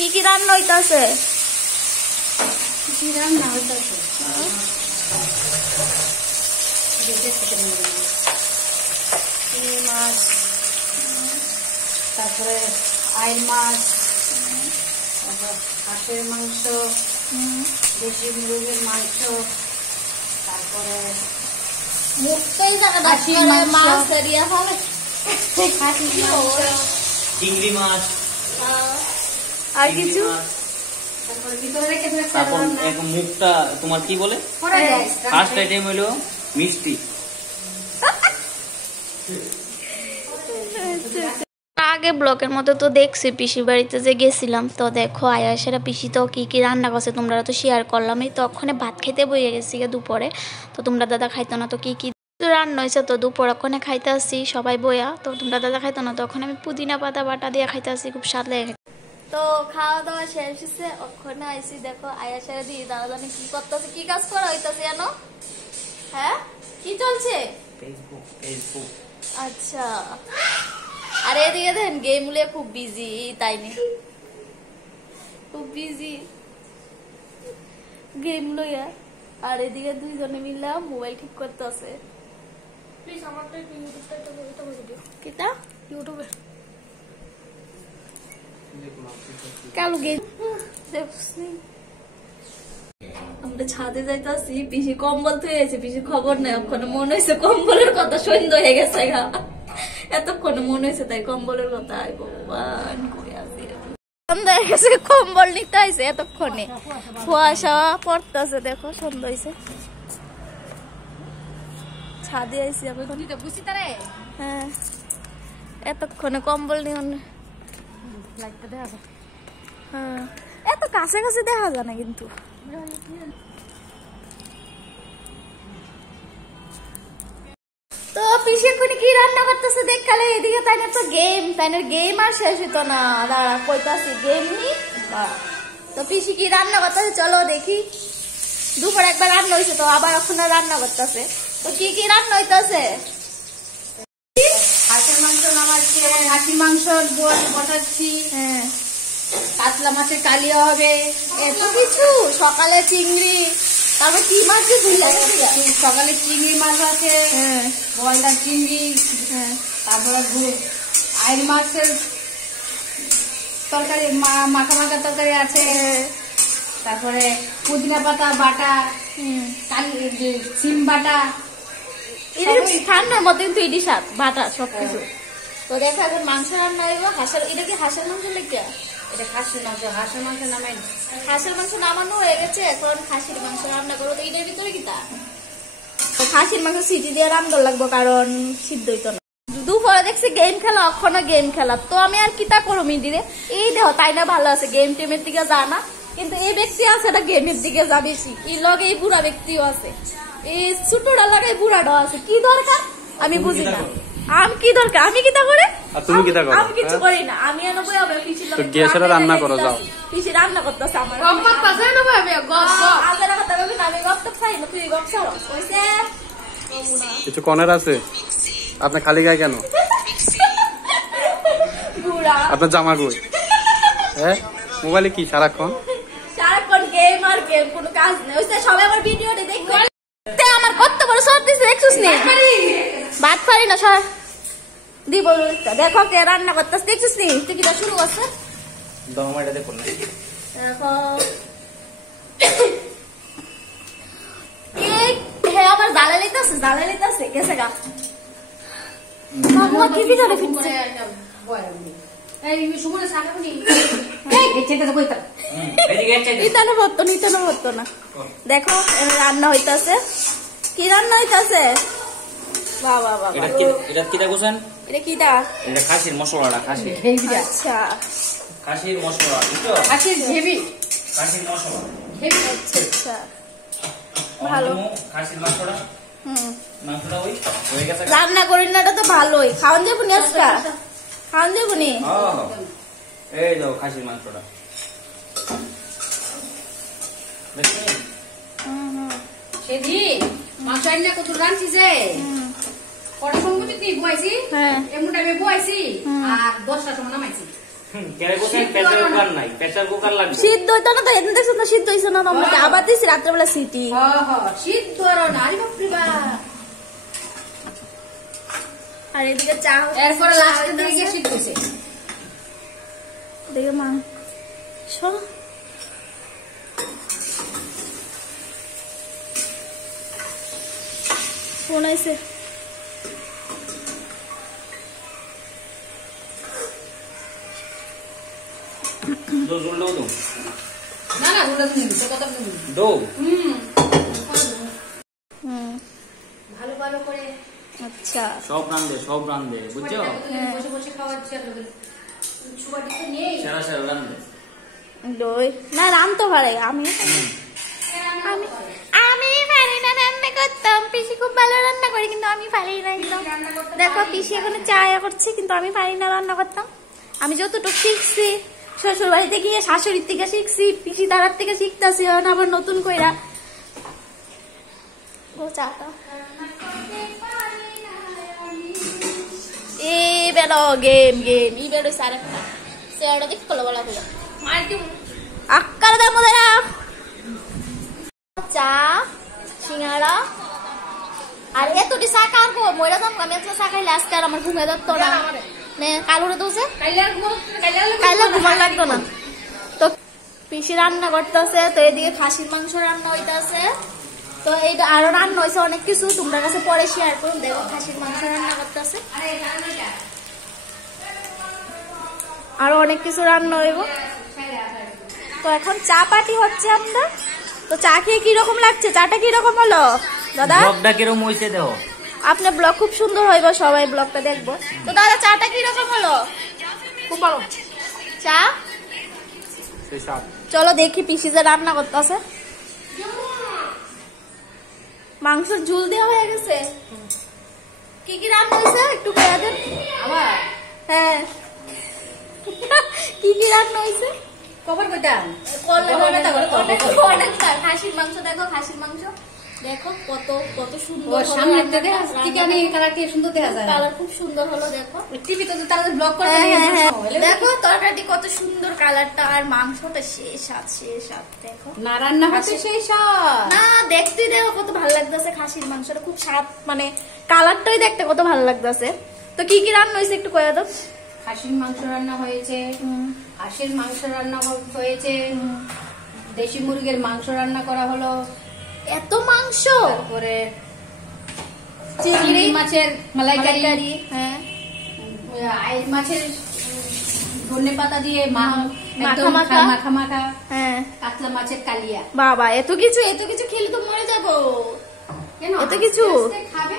কি রান্না হইতাছে? কি রান্না হইতাছে? চিংড়ি মাছ, তারপরে আইল মাছ, তারপর হাঁসের মাংস, দেশি মুরগির মাংস, তারপরে মুখটাই জায়গাটা মাছ এরিয়া হবে, চিংড়ি মাছ আর কিছু। তারপর মুখটা তোমার কি বলে, ফার্স্ট আইটেম হলো মিষ্টি। আগে ব্লকের মতো তো দেখছি পিসির বাড়িতে যে গেছিলাম, তো দেখো আয়াসেরা পিসি তো কি রান্না করছে তোমরা তো শেয়ার করলাম। এই তো ওখানে ভাত খেতে বইয়ে গেছি দুপুরে, তো তোমরা দাদা খাইতো না, তো কি রান্না হয়েছে তো দুপুর ওখানে খাইতে আসছি সবাই বইয়া, তো তোমরা দাদা খাইতো না, তো ওখানে আমি পুদিনা পাতা বাটা দিয়ে খাইতে আসছি, খুব স্বাদ লাগে। তো খাওয়া দাওয়া শেষ হয়েছে, ওখানে আইসি দেখো আয়াসেরা দিয়ে দাদা জানি কি করতেছে, কি কাজ করা হইতাছে জানো? হ্যাঁ কি চলছে? আচ্ছা, আর এদিকে দেখেন গেম লিয়ে খুব বিজি, তাই নি খুব বিজি গেম লইয়া, আর এদিকে দুইজনে মিলা মোবাইল ঠিক করতে আছে। প্লিজ আমারটা ইউটিউবটা একটা ভিডিও কিটা ইউটিউবে কালো গেম দেখছনি। আমরা ছাদে যাইতাছি, পিসি কম্বল থুয়েছে, পিসি খবর নাই, ওখানে মনে হয়েছে কম্বলের কথা সন্ধ্যা হয়ে গেছে, এতক্ষণে মনে হয়েছে তাই কম্বলের কথা। আয় ভগবান কই আছে, সন্ধ্যা হয়ে গেছে, কম্বল নিতে আইছে এতক্ষণে, কুয়াশা পড়তেছে, দেখো সন্ধ্যা হয়েছে, ছাদে আইসি এখন। হ্যাঁ এতক্ষণে কম্বল নিয়ে হ্যাঁ, এত কাছে কাছে দেখা যায় না কিন্তু। তো পিসি এখন কি রান্না করতেছে দেখালে, এদিকে তাই না তো গেম আর শেষ হতো না, দাঁড়া কইতাছি গেম নি। তো পিসি কি রান্না করতেছে চলো দেখি। দুপুর একবার রান্না হয়েছে, তো আবার ওখানে রান্না করতেছে, তো কি রান্না হইতাছে? হাঁসের মাংস নামাচ্ছি, হাঁসি মাংস বসাচ্ছি, হ্যাঁ কাতলা মাছের কালিয়া হবে, এত কিছু। সকালে চিংড়ি, তারপর কি মাছ সকালে চিংড়ি মাছ আছে, বলটা চিংড়ি, তারপরে আইল মাছের তরকারি, মাখা তরকারি আছে, তারপরে পুদিনা পাতা বাটা, সিম বাটা, ঠান্ডার মধ্যে কিন্তু ইডি শাক বাটা সবকিছু। তো দেখা এখন মাংস রান্না হইব। হাঁসের, এটা কি হাঁসের মাংস লেগে? এটা খাসির মাংস, হাঁসের মাংস নামাই, হাঁসের মাংস নামানো হয়ে গেছে, এখন খাসির মাংস রান্না করবো। তো এটার ভিতরে কি তা খাসির মাংস সিটি দিয়ে রান্না লাগবো, কারণ সিদ্ধ হইতো না। দুপুরে দেখছি গেম খেলা, অক্ষণও গেম খেলা, তো আমি আর কিতা করো মিডিরে। এই দেহ তাই না ভালো আছে, গেম টেমের দিকে যা না, কিন্তু এই ব্যক্তি আছে এটা গেমের দিকে যা বেশি। এই লগে এই বুড়া ব্যক্তিও আছে, এই ছোটটা লাগাই বুড়াটাও আছে। কি দরকার আমি বুঝি না, আমি কি দরকার, আমি কিতা করে, তুমি কিতা করো? আমি কিছু করি না, আমি এনে বই হবে পিছির লগে গ্যাসের রান্না করো, যাও পিছি রান্না করতেছে। আমার গম্মত পাছে না ভাবে গস আগের কথা বলবি না, আমি গপ্প খাই না, তুই গপ্প ছাড়ো কইছে কিছু কনের আছে। আপনার খালি গায়ে কেন? বুড়া আপনার জামা কই? হ্যাঁ মোবাইলে কি সারাক্ষণ গেম আর গেম, কোনো কাজ নেই। ওইসে সবাই আমার ভিডিওটি দেখবে, আমার কত বড় সব দিছে দেখছিস নি? ভাত পারি না সর দিব, দেখো কে রান্না করতেছে দেখছিস নি? তুই কিটা শুরু করছে দমাইটা দেখো না, দেখো হে আবার জ্বালা লিতাছে গেছে গা। মামা কি ভিতরে ফিরছে, এই সুমনে সাকাবনি এই চেটা কইতা ইতানো হতো না। দেখো রান্না হইতাছে, কি রান্না হইতাছে? বাবা বাবা, এটা কিটা গোছেন? এটা কিটা? এটা খাসির মশলাটা, খাসি। আচ্ছা খাসির মশলা, বুঝছো? খাসির হেভি, খাসির মশলা হেভি। আচ্ছা ভালো। খাসির মাংসটা, মাংসটা ওই হয়ে গেছে, রান্না করি না, এটা তো ভালোই। খাওয়ান যাবো নি আজকা, খাওয়ান যাবো নি। এই দাও খাসির মাংসটা, সেদিন মাংস আইনা কত রাঁধছি যে কটার সময় তুই বুয়াইছি, এমন টাইমে বুয়াইছি আর 10টার সময় নামাইছি। প্রেসার কুকার নাই, প্রেসার কুকার লাগবে। সিদ্ধ হইতো না তো, এদিন দেখছো না সিদ্ধ হইছে না, তোমরা আবার দিছি রাত্রেবেলা সিটি। সিদ্ধ নারী বাপরে বাপ। আর এদিকে চা এরপরে লাস্টের দিকে গিয়ে সিদ্ধ হয়েছে। দেখে মা ফোন আইছে। না না গুলো তুমি তো কথা তুমি দো ভালো ভালো করে আচ্ছা সব রান্ধে বুঝছো, বসে বসে খাওয়াচ্ছি আর লোকের সুবাটি তো নেই। সেরা সেরা রান্ধে। দই না রাম তো পারে, আমি আমি পারি না রান্না করতাম। পিসি খুব ভালো রান্না করে কিন্তু আমি পারি না একদম। দেখো পিসি এখন চা করছে কিন্তু আমি পারি না রান্না করতাম। আমি যতটুকু শিখছি শ্বশুর বাড়িতে গিয়ে শাশুড়ির থেকে শিখছি, পিসি তারার থেকে শিখতেছি আবার নতুন কইরা। ও চাটা এ বেলো গেম ই বেলো সারা সেটা দেখ কল বলা হলো আক্কার দাম দেরা চা সিঙ্গাড়া আর এতটি চা কার গো মইরা দাম আমি এত চা খাইলে আজকে আর আমার ঘুমে যাচ্ছে না নে কালুরে দোছে কাইলে ঘুমার লাগতো না। তো পিসি রান্না করতেছে, তো এদিকে খাসির মাংস রান্না হইতাছে। তো এইটা আরো রান্না হয়েছে অনেক কিছু, তোমরা কাছে পরে শেয়ার করুন। দেখো খাসির মাংস রান্না করতেছে, আরো অনেক কিছু রান্না হইব। তো এখন চা পার্টি হচ্ছে আমরা। তো চা খেয়ে কিরকম লাগছে, চাটা কিরকম হলো দাদা? ব্লগটা কিরকম হইছে দেখো। আপনার ব্লগ খুব সুন্দর হইব, সবাই ব্লগটা দেখবো। তো দাদা চাটা কিরকম হলো? খুব ভালো চা। চলো দেখি পিসি যে রান্না করতেছে। মাংসের ঝুল দেওয়া হয়ে গেছে। কি কি রান্না হয়েছে একটু কয়া দেন আবার। হ্যাঁ কি কি রান্না হয়েছে? কবর কইতাম খাসির মাংস। দেখো খাসির মাংস দেখো কত কত সুন্দর ওর সামনে থেকে কালার কি সুন্দর দেখা যায়। কালার খুব সুন্দর হলো দেখো। টিভিতে তো তারা ব্লগ করে দেখো তরকারি কত সুন্দর কালারটা, আর মাংসটা শেষ আছে দেখো না রান্না হচ্ছে সেই সব না দেখতে দেখো কত ভালো লাগতেছে। খাসির মাংসটা খুব স্বাদ, মানে কালারটাই দেখতে কত ভালো লাগতেছে। তো কি কি রান্না হয়েছে একটু কয়ে দাও। খাসির মাংস রান্না হয়েছে, হাঁসের মাংস রান্না হয়েছে, দেশি মুরগির মাংস রান্না করা হলো, এত মাংস, তারপরে চিংড়ি মাছের মালাইকারি, হ্যাঁ আইস মাছের ধনে পাতা দিয়ে মাখা মাখা, হ্যাঁ কাতলা মাছের কালিয়া। বাবা এত কিছু খেলে তো মরে যাবো। কেন এত কিছু খাবে